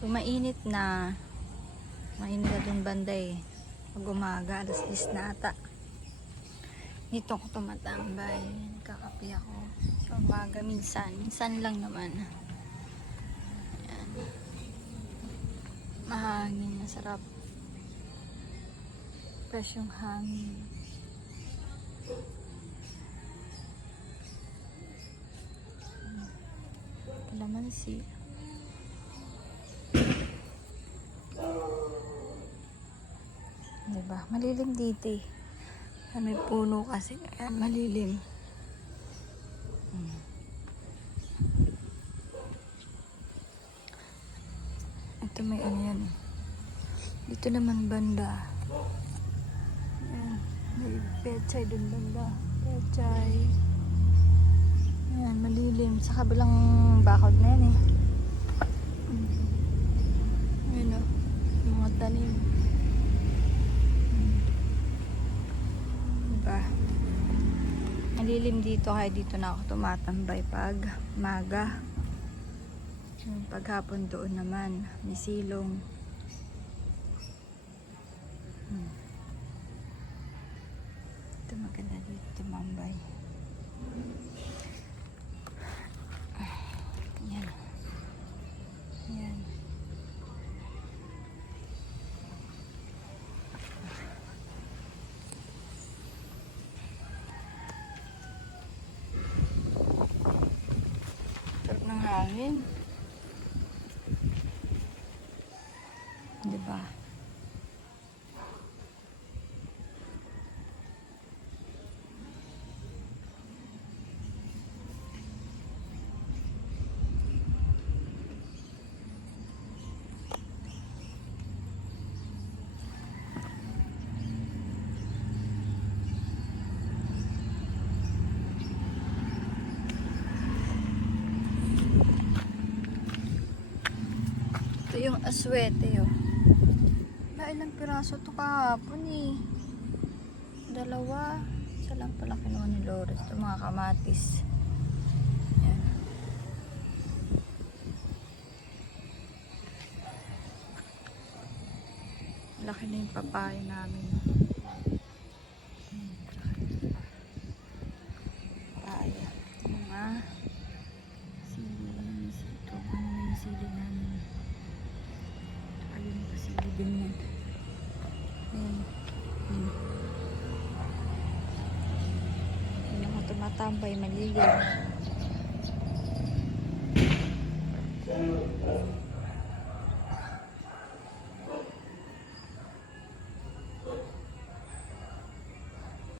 Kung mainit na dun banda eh. Pag umaga, alas 10 na ata. Dito ako tumatambay. Kakapi ako. Sa umaga minsan. Minsan lang naman. Ayan. Mahangin. Masarap. Fresh yung hangin. Kalamansi. Diba? Malilim dito eh. May puno kasi. Kaya malilim. Ito may ano yan eh. Dito naman banda. Ayan. May pechay dun banda. Pechay. Ayan, malilim. Sa kabilang bakod na yan eh. Ayan o. Mga tanim. Diba? Malilim dito kaya dito na ako tumatambay pag maga. Paghapon doon naman may silong. Ito maganda dito tumambay. Yan. Yan. Sarap ng hangin. Diba? Ito yung aswete oh. Ilang piraso to kahapon eh. Dalawa. Isa lang pala kinuha ni Loris. Ito mga kamatis. Yan. Laki na yung papaya namin. Papaya. Mga sili. Ito. Ano yung sili namin? Ayun yung sili din yan. Ayan. Ayan ako tumatambay, malilim.